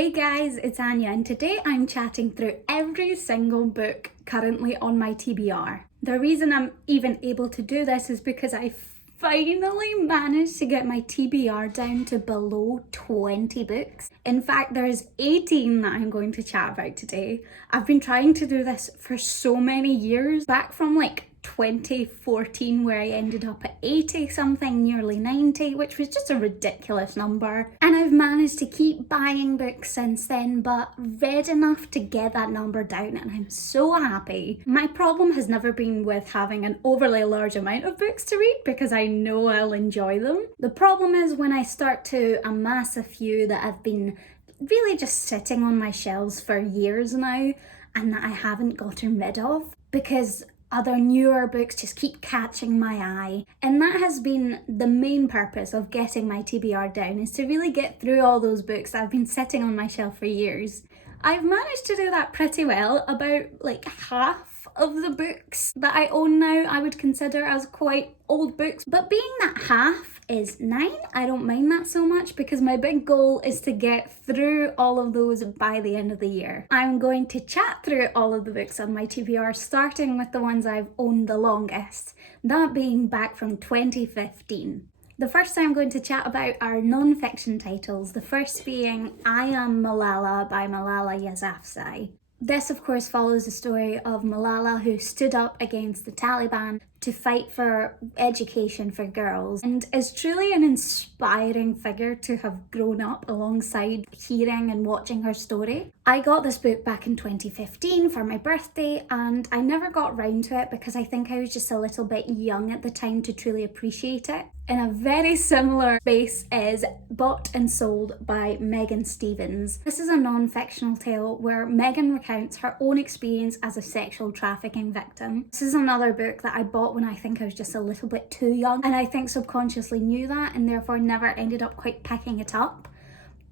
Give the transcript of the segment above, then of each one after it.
Hey guys, it's Anya and today I'm chatting through every single book currently on my TBR. The reason I'm even able to do this is because I finally managed to get my TBR down to below 20 books. In fact, there's 18 that I'm going to chat about today. I've been trying to do this for so many years, back from like 2014 where I ended up at 80 something, nearly 90, which was just a ridiculous number. And I've managed to keep buying books since then, but read enough to get that number down and I'm so happy. My problem has never been with having an overly large amount of books to read because I know I'll enjoy them. The problem is when I start to amass a few that have been really just sitting on my shelves for years now and that I haven't gotten rid of because other newer books just keep catching my eye. And that has been the main purpose of getting my TBR down, is to really get through all those books that have been sitting on my shelf for years. I've managed to do that pretty well. About like half of the books that I own now I would consider as quite old books, but being that half is 9, I don't mind that so much because my big goal is to get through all of those by the end of the year. I'm going to chat through all of the books on my TBR, starting with the ones I've owned the longest, that being back from 2015. The first I'm going to chat about are non-fiction titles, the first being I Am Malala by Malala Yousafzai. This of course follows the story of Malala, who stood up against the Taliban to fight for education for girls, and is truly an inspiring figure to have grown up alongside hearing and watching her story. I got this book back in 2015 for my birthday and I never got round to it because I think I was just a little bit young at the time to truly appreciate it. In a very similar space is Bought and Sold by Megan Stevens. This is a non-fictional tale where Megan recounts her own experience as a sexual trafficking victim. This is another book that I bought when I think I was just a little bit too young, and I think subconsciously knew that and therefore never ended up quite picking it up.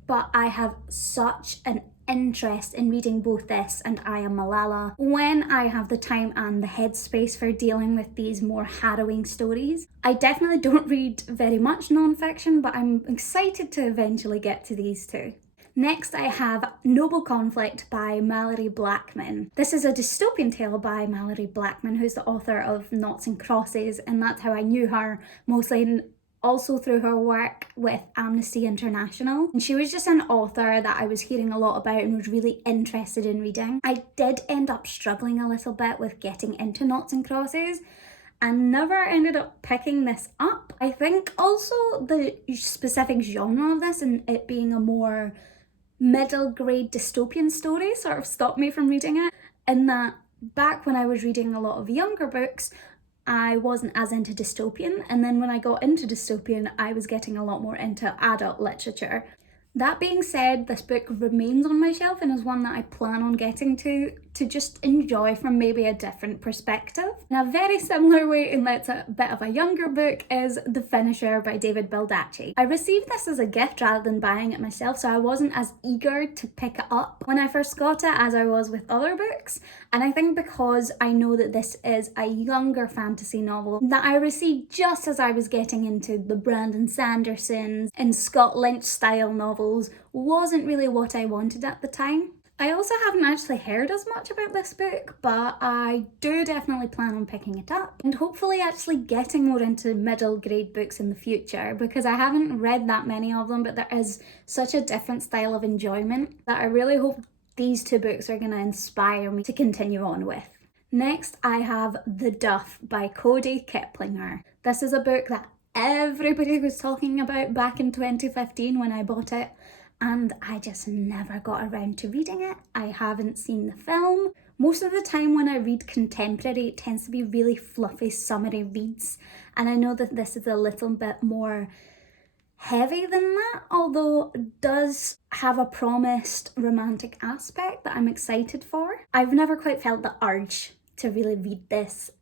But I have such an interest in reading both this and I Am Malala when I have the time and the headspace for dealing with these more harrowing stories. I definitely don't read very much non-fiction, but I'm excited to eventually get to these two. Next I have Noble Conflict by Mallory Blackman. This is a dystopian tale by Mallory Blackman, who's the author of Noughts and Crosses, and that's how I knew her, mostly also through her work with Amnesty International. And she was just an author that I was hearing a lot about and was really interested in reading. I did end up struggling a little bit with getting into Noughts and Crosses and never ended up picking this up. I think also the specific genre of this and it being a more middle grade dystopian story sort of stopped me from reading it, in that back when I was reading a lot of younger books I wasn't as into dystopian, and then when I got into dystopian I was getting a lot more into adult literature. That being said, this book remains on my shelf and is one that I plan on getting to just enjoy from maybe a different perspective. In a very similar way, and that's a bit of a younger book, is The Finisher by David Baldacci. I received this as a gift rather than buying it myself, so I wasn't as eager to pick it up when I first got it as I was with other books. And I think because I know that this is a younger fantasy novel that I received just as I was getting into the Brandon Sandersons and Scott Lynch style novels, wasn't really what I wanted at the time. I also haven't actually heard as much about this book, but I do definitely plan on picking it up and hopefully actually getting more into middle grade books in the future, because I haven't read that many of them, but there is such a different style of enjoyment that I really hope these two books are going to inspire me to continue on with. Next, I have The Duff by Cody Kiplinger. This is a book that everybody was talking about back in 2015 when I bought it, and I just never got around to reading it. I haven't seen the film. Most of the time when I read contemporary, it tends to be really fluffy summary reads, and I know that this is a little bit more heavy than that, although it does have a promised romantic aspect that I'm excited for. I've never quite felt the urge to really read this,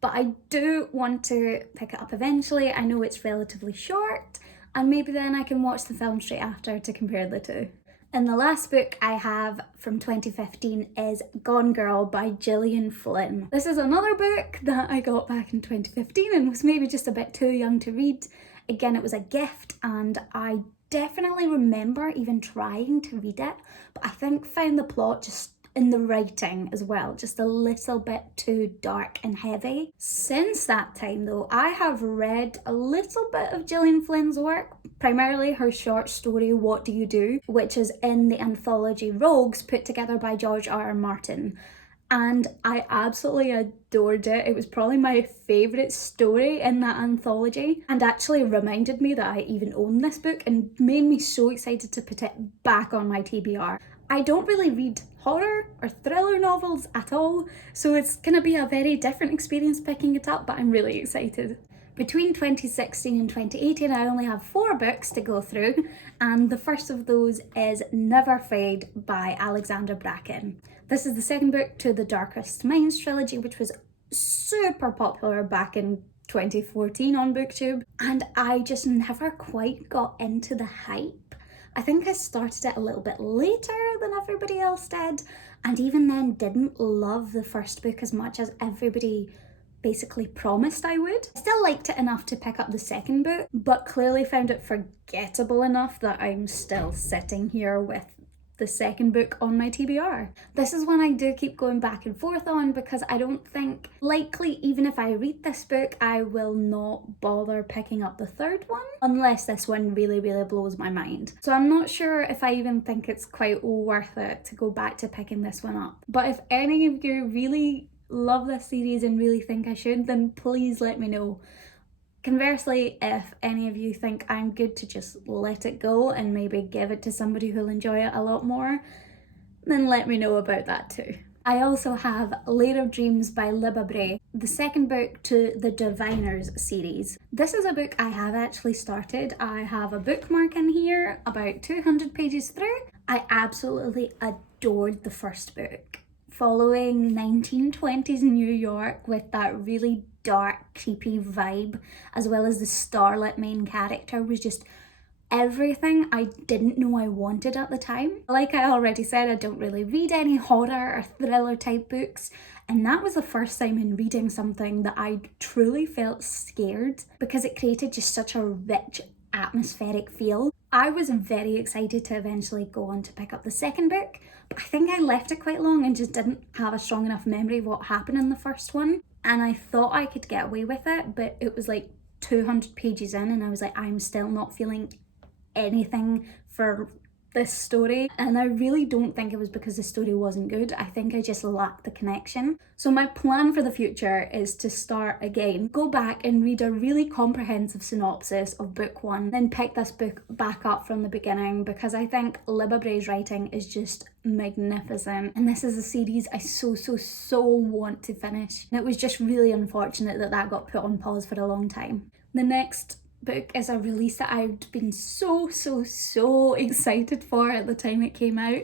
but I do want to pick it up eventually. I know it's relatively short, and maybe then I can watch the film straight after to compare the two. And the last book I have from 2015 is Gone Girl by Gillian Flynn. This is another book that I got back in 2015 and was maybe just a bit too young to read. Again, it was a gift and I definitely remember even trying to read it, but I think found the plot just in the writing as well, just a little bit too dark and heavy. Since that time though, I have read a little bit of Gillian Flynn's work, primarily her short story What Do You Do, which is in the anthology Rogues put together by George R.R. Martin. And I absolutely adored it. It was probably my favourite story in that anthology, and actually reminded me that I even own this book and made me so excited to put it back on my TBR. I don't really read horror or thriller novels at all, so it's gonna be a very different experience picking it up, but I'm really excited. Between 2016 and 2018, I only have 4 books to go through, and the first of those is Never Fade by Alexandra Bracken. This is the second book to the Darkest Minds trilogy, which was super popular back in 2014 on BookTube, and I just never quite got into the hype. I think I started it a little bit later than everybody else did, and even then didn't love the first book as much as everybody basically promised I would. I still liked it enough to pick up the second book, but clearly found it forgettable enough that I'm still sitting here with the second book on my TBR. This is one I do keep going back and forth on because I don't think, likely even if I read this book, I will not bother picking up the third one unless this one really blows my mind. So I'm not sure if I even think it's quite worth it to go back to picking this one up. But if any of you really love this series and really think I should, then please let me know. Conversely, if any of you think I'm good to just let it go and maybe give it to somebody who'll enjoy it a lot more, then let me know about that too. I also have Lair of Dreams by Libba Bray, the second book to the Diviners series. This is a book I have actually started. I have a bookmark in here, about 200 pages through. I absolutely adored the first book. Following 1920s New York with that really dark, creepy vibe, as well as the starlit main character, was just everything I didn't know I wanted at the time. Like I already said, I don't really read any horror or thriller type books, and that was the first time in reading something that I truly felt scared because it created just such a rich atmospheric feel. I was very excited to eventually go on to pick up the second book, but I think I left it quite long and just didn't have a strong enough memory of what happened in the first one, and I thought I could get away with it, but it was like 200 pages in and I was like, I'm still not feeling anything for this story, and I really don't think it was because the story wasn't good. I think I just lacked the connection. So my plan for the future is to start again, go back and read a really comprehensive synopsis of book 1, then pick this book back up from the beginning, because I think Libba Bray's writing is just magnificent, and this is a series I so want to finish, and it was just really unfortunate that that got put on pause for a long time. The next book is a release that I'd been so excited for at the time it came out,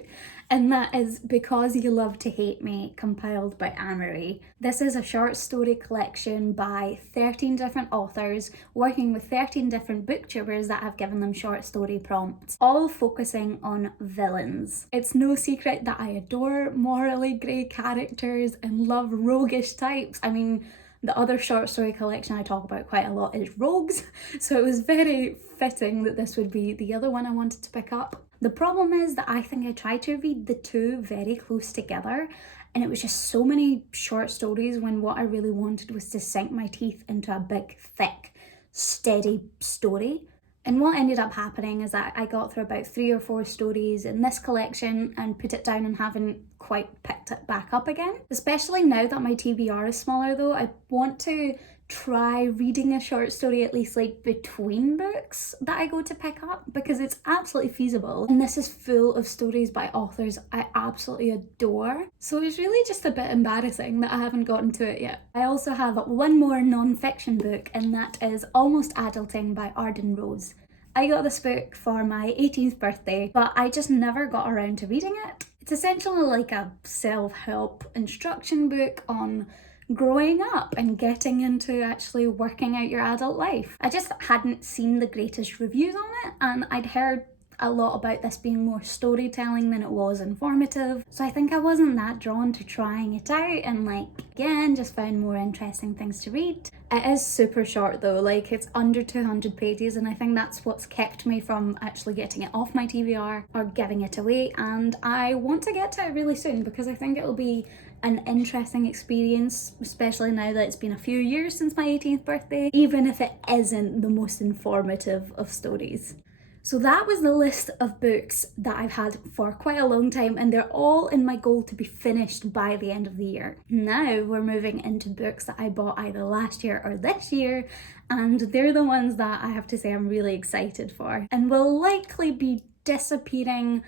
and that is Because You Love to Hate Me, compiled by Anne-Marie. This is a short story collection by 13 different authors working with 13 different booktubers that have given them short story prompts, all focusing on villains. It's no secret that I adore morally grey characters and love roguish types. I mean, the other short story collection I talk about quite a lot is Rogues, so it was very fitting that this would be the other one I wanted to pick up. The problem is that I think I tried to read the two very close together, and it was just so many short stories when what I really wanted was to sink my teeth into a big, thick, steady story. And what ended up happening is that I got through about 3 or 4 stories in this collection and put it down and haven't quite picked it back up again. Especially now that my TBR is smaller though, I want to try reading a short story at least like between books that I go to pick up, because it's absolutely feasible. And this is full of stories by authors I absolutely adore. So it's really just a bit embarrassing that I haven't gotten to it yet. I also have one more non-fiction book, and that is Almost Adulting by Arden Rose. I got this book for my 18th birthday, but I just never got around to reading it. It's essentially like a self-help instruction book on growing up and getting into actually working out your adult life. I just hadn't seen the greatest reviews on it, and I'd heard a lot about this being more storytelling than it was informative. So I think I wasn't that drawn to trying it out, and like, again, just found more interesting things to read. It is super short though, like it's under 200 pages, and I think that's what's kept me from actually getting it off my TBR or giving it away. And I want to get to it really soon because I think it'll be an interesting experience, especially now that it's been a few years since my 18th birthday, even if it isn't the most informative of stories. So that was the list of books that I've had for quite a long time, and they're all in my goal to be finished by the end of the year. Now we're moving into books that I bought either last year or this year, and they're the ones that I have to say I'm really excited for, and will likely be disappearing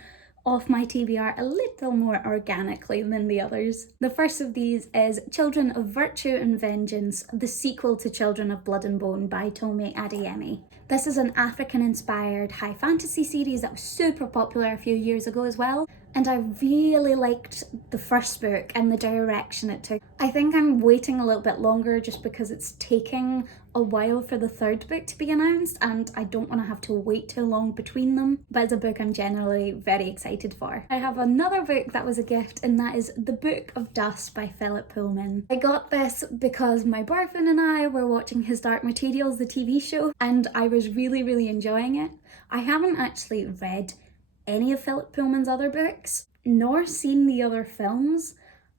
off my TBR a little more organically than the others. The first of these is Children of Virtue and Vengeance, the sequel to Children of Blood and Bone by Tomi Adeyemi. This is an African-inspired high fantasy series that was super popular a few years ago as well, and I really liked the first book and the direction it took. I think I'm waiting a little bit longer just because it's taking a while for the third book to be announced, and I don't want to have to wait too long between them, but it's a book I'm generally very excited for. I have another book that was a gift, and that is The Book of Dust by Philip Pullman. I got this because my boyfriend and I were watching His Dark Materials, the TV show, and I was really enjoying it. I haven't actually read any of Philip Pullman's other books, nor seen the other films,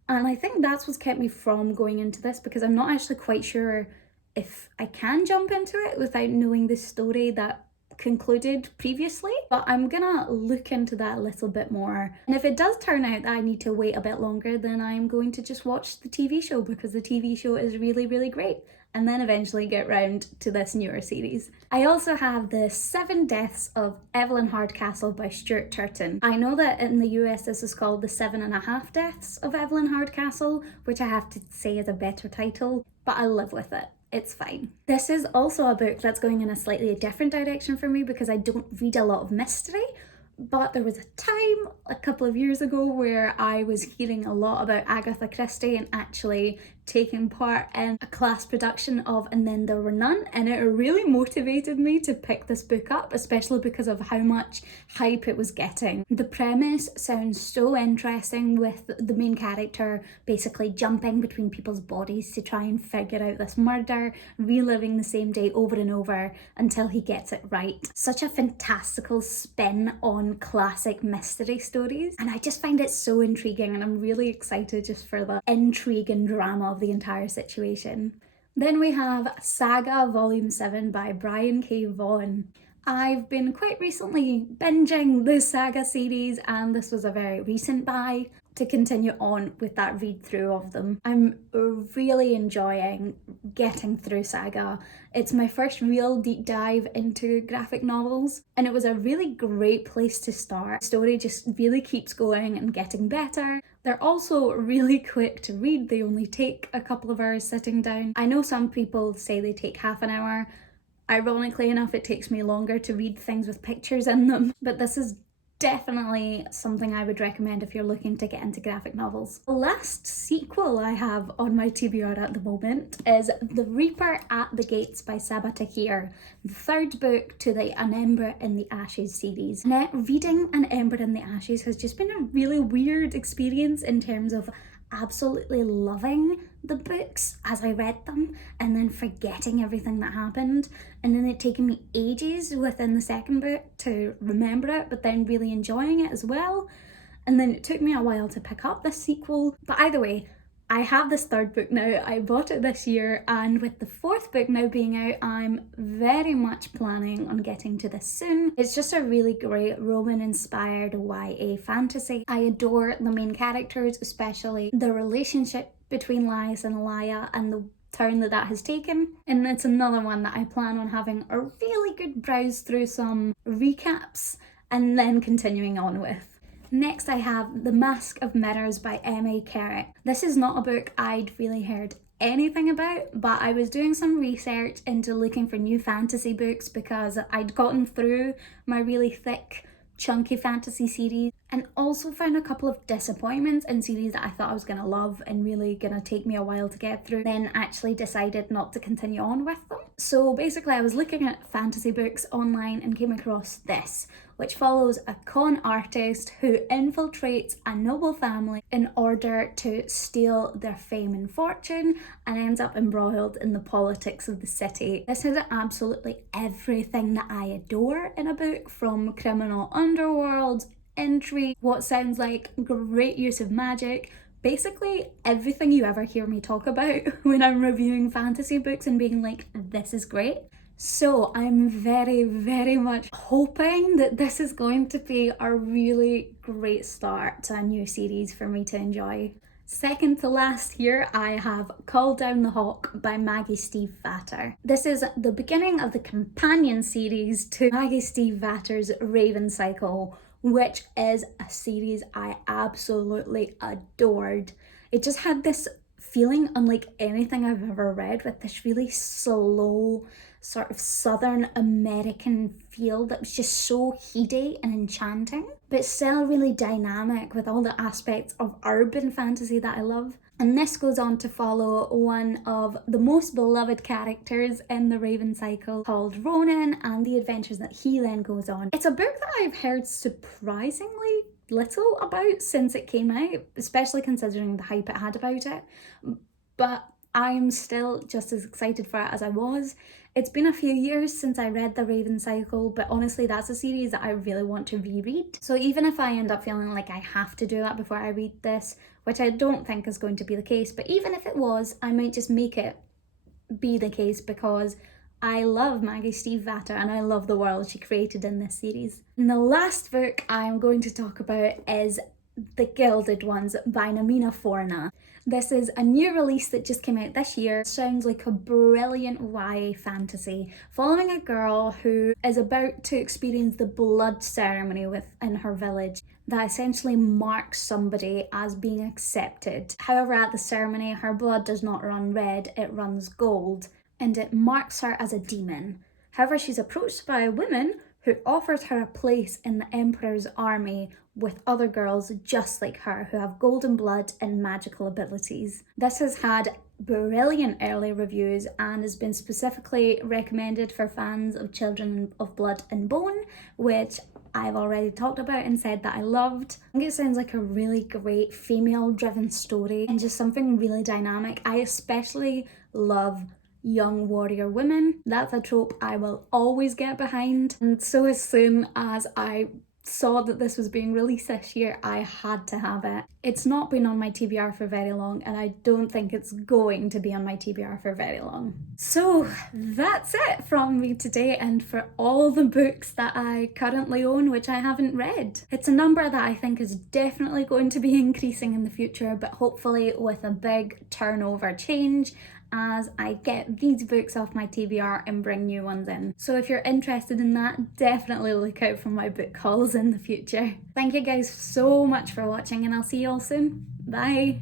and I think that's what's kept me from going into this, because I'm not actually quite sure if I can jump into it without knowing the story that concluded previously, but I'm gonna look into that a little bit more. And if it does turn out that I need to wait a bit longer, then I'm going to just watch the TV show, because the TV show is really great, and then eventually get round to this newer series. I also have the 7 Deaths of Evelyn Hardcastle by Stuart Turton. I know that in the US this is called the 7.5 Deaths of Evelyn Hardcastle, which I have to say is a better title, but I live with it. It's fine. This is also a book that's going in a slightly different direction for me because I don't read a lot of mystery, but there was a time a couple of years ago where I was hearing a lot about Agatha Christie and actually taking part in a class production of And Then There Were None, and it really motivated me to pick this book up, especially because of how much hype it was getting. The premise sounds so interesting, with the main character basically jumping between people's bodies to try and figure out this murder, reliving the same day over and over until he gets it right. Such a fantastical spin on classic mystery stories, and I just find it so intriguing, and I'm really excited just for the intrigue and drama of the entire situation. Then we have Saga Volume 7 by Brian K. Vaughan. I've been quite recently binging the Saga series, and this was a very recent buy to continue on with that read through of them. I'm really enjoying getting through Saga. It's my first real deep dive into graphic novels, and it was a really great place to start. The story just really keeps going and getting better. They're also really quick to read. They only take a couple of hours sitting down. I know some people say they take half an hour. Ironically enough, it takes me longer to read things with pictures in them, but this is definitely something I would recommend if you're looking to get into graphic novels. The last sequel I have on my TBR at the moment is The Reaper at the Gates by Saba Tahir, the third book to the An Ember in the Ashes series. Now, reading An Ember in the Ashes has just been a really weird experience in terms of absolutely loving the books as I read them and then forgetting everything that happened, and then it taking me ages within the second book to remember it, but then really enjoying it as well, and then it took me a while to pick up this sequel. But either way, I have this third book now. I bought it this year, and with the fourth book now being out, I'm very much planning on getting to this soon. It's just a really great Roman-inspired YA fantasy. I adore the main characters, especially the relationship between Laius and Elia and the turn that has taken. And it's another one that I plan on having a really good browse through some recaps and then continuing on with. Next I have The Mask of Meadows by M.A. Carrick. This is not a book I'd really heard anything about, but I was doing some research into looking for new fantasy books because I'd gotten through my really thick, chunky fantasy series and also found a couple of disappointments in series that I thought I was going to love and really going to take me a while to get through, then actually decided not to continue on with them. So basically I was looking at fantasy books online and came across this, which follows a con artist who infiltrates a noble family in order to steal their fame and fortune and ends up embroiled in the politics of the city. This has absolutely everything that I adore in a book, from criminal underworld, intrigue, what sounds like great use of magic, basically everything you ever hear me talk about when I'm reviewing fantasy books and being like, this is great. So I'm very, very much hoping that this is going to be a really great start to a new series for me to enjoy. Second to last here, I have Call Down the Hawk by Maggie Stiefvater. This is the beginning of the companion series to Maggie Stiefvater's Raven Cycle, which is a series I absolutely adored. It just had this feeling unlike anything I've ever read, with this really slow, sort of Southern American feel that was just so heady and enchanting, but still really dynamic with all the aspects of urban fantasy that I love. And this goes on to follow one of the most beloved characters in the Raven Cycle, called Ronan, and the adventures that he then goes on. It's a book that I've heard surprisingly little about since it came out, especially considering the hype it had about it, but I'm still just as excited for it as I was. It's been a few years since I read the Raven Cycle, but honestly that's a series that I really want to reread. So even if I end up feeling like I have to do that before I read this, which I don't think is going to be the case, but even if it was, I might just make it be the case because I love Maggie Stiefvater and I love the world she created in this series. And the last book I'm going to talk about is The Gilded Ones by Namina Forna. This is a new release that just came out this year. It sounds like a brilliant YA fantasy following a girl who is about to experience the blood ceremony within her village that essentially marks somebody as being accepted. However, at the ceremony, her blood does not run red, it runs gold, and it marks her as a demon. However, she's approached by a woman who offers her a place in the Emperor's army with other girls just like her who have golden blood and magical abilities. This has had brilliant early reviews and has been specifically recommended for fans of Children of Blood and Bone, which I've already talked about and said that I loved. I think it sounds like a really great female-driven story and just something really dynamic. I especially love young warrior women. That's a trope I will always get behind. And so as soon as I saw that this was being released this year, I had to have it. It's not been on my TBR for very long, and I don't think it's going to be on my TBR for very long. So that's it from me today, and for all the books that I currently own which I haven't read. It's a number that I think is definitely going to be increasing in the future, but hopefully with a big turnover change as I get these books off my TBR and bring new ones in. So if you're interested in that, definitely look out for my book hauls in the future. Thank you guys so much for watching, and I'll see you all soon. Bye!